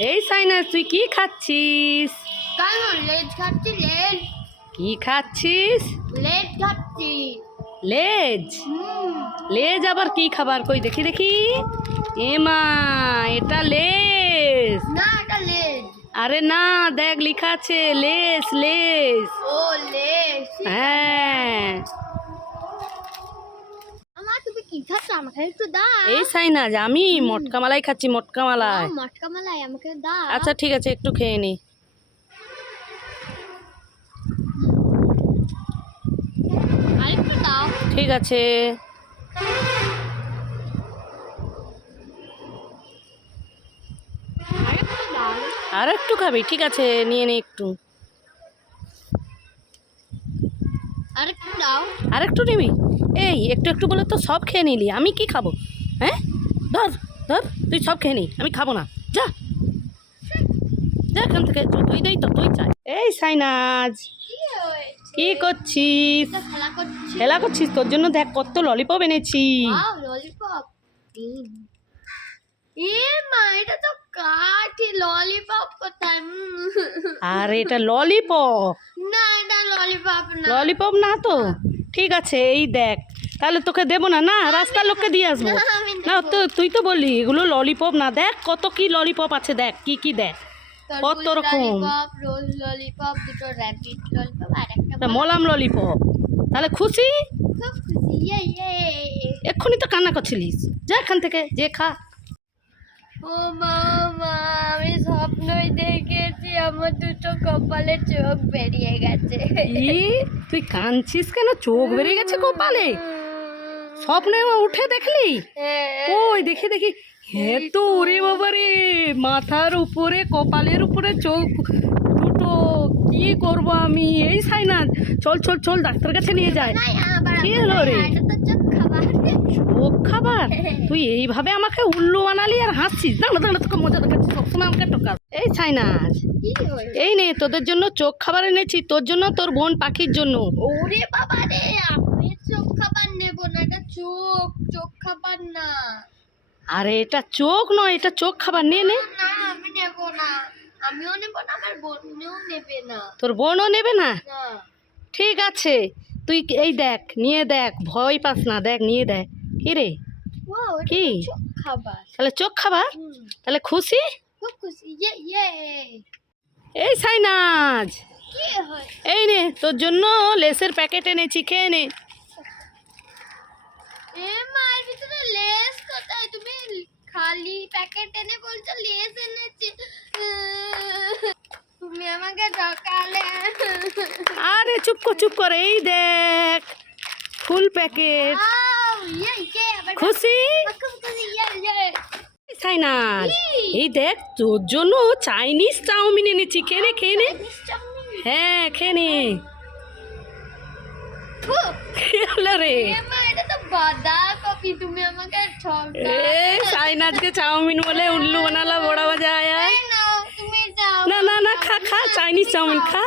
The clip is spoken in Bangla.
এই সাইনা তুই কি খাচ্ছিস? কেন লেজ খাচ্ছি লেজ? কি খাচ্ছিস? লেজ খাচ্ছি। লেজ? লেজ আবার কি খাবার? কই দেখি দেখি। এমা এটা লেজ। না এটা লেজ। আরে না দেখ লেখা আছে লেস লেস ও লেজ। হ্যাঁ। খাচ্ছ? আমাকে একটু দাও। এই সাইনাজ আমি মটকা মালাই খাচ্ছি মটকা মালাই। মটকা মালাই আমাকে দাও। আচ্ছা ঠিক আছে একটু খেয়ে নি। আরেকটু দাও। ঠিক আছে। আর একটু খাবি ঠিক আছে নিয়ে নে একটু। আরেকটু দাও। আর একটু নিবি? এই একটু একটু বলে তো সব খেয়ে নিলি আমি কি খাব? হ্যাঁ? ধর ধর তুই সব খেয়ে নি আমি খাব না। যা। যা এখান থেকে তুই দেই তো তুই চাই। এই সাইনাজ কি করছিস? খেলা করছিস? তোর জন্য দেখ কত ললিপপ এনেছি। ললিপপ এ মা এটা তো কাঠি ললিপপ কোথায়? আর এটা ললিপপ ললিপপ না তো? ঠিক আছে এই দেখ। তাহলে তোকে দেবো না না রাস্তার লোককে দিয়ে আসব। না। তো তুই তো বললি এগুলো ললিপপ না। দেখ কত কি ললিপপ আছে দেখ কি কি দেখ। কত রকম? মলাম ললিপপ তাহলে খুশি? ইয়ে ইয়ে। এক্ষুনি তো কান্না করছিলিস। যা এখান থেকে যে খা। ও মামা আমি স্বপ্নই দেখেছি আমার দুটো কপালে চোখ বেরিয়ে গেছে। ই তুই কাঁদছিস কেন? চোখ বেরিয়ে গেছে কপালে? স্বপ্নে উঠে দেখলি? হ্যাঁ। ওই দেখি দেখি হ্যাঁ তো ওরে বাবা রে মাথার উপরে কপালের উপরে চোখ দুটো কি করব আমি? এই সাইনা চল চল চল ডাক্তার কাছে নিয়ে যায়। কি হলো রে? চোখ খাবার। তুই এইভাবে আমাকে উল্লু বানালি আর হাসছিস। দাঁড়া দাঁড়া তোকে মজা দেখাচ্ছিস সবসময় আমাকে টোকাস এই সাইনাজ এই নে তোদের জন্য চোখ খাবার এনেছি তোর জন্য তোর বোন পাখির জন্য। ওরে বাবা রে আমি চোখ খাবার নেব না এটা চোখ চোখ খাবার না। আরে এটা চোখ নয় এটা চোখ খাবার নে নে। না আমি নেব না আমিও নেব না আমার বোনও নেবে না। তোর বোনও নেবে না? না। ঠিক আছে তুই এই দেখ নিয়ে দেখ ভয় পাস না দেখ নিয়ে দেখ। কি রে? কি? চোখ খাবার। তাহলে চোখ খাবার? তাহলে খুশি? খুব খুশি ইয়ে ইয়ে এই সাইনাজ। কি হয় এই নে তোর জন্য লেসের প্যাকেট এনেছি খেয়ে নে। এ মার ভিতরে লেস কোথায়? তুমি খালি প্যাকেট এনে বলছো লেস এনেছি। তুমি আমাকে ঠকালে আরে চুপ কর চুপ কর এই দেখ। ফুল প্যাকেট। Wow, ইয়ে ইয়ে আবার খুশি? ইয়ে সাইনাজ এই দেখ তোর জন্য চাইনিজ চাউমিন এনেছি। খেয়ে নে খেয়ে নে। হ্যাঁ খেয়ে নে। রে? চাউমিন বলে উল্লু বানালা বড়া বাজা আয়া। নাও না না না খা খা চাইনিজ চাউমিন খা।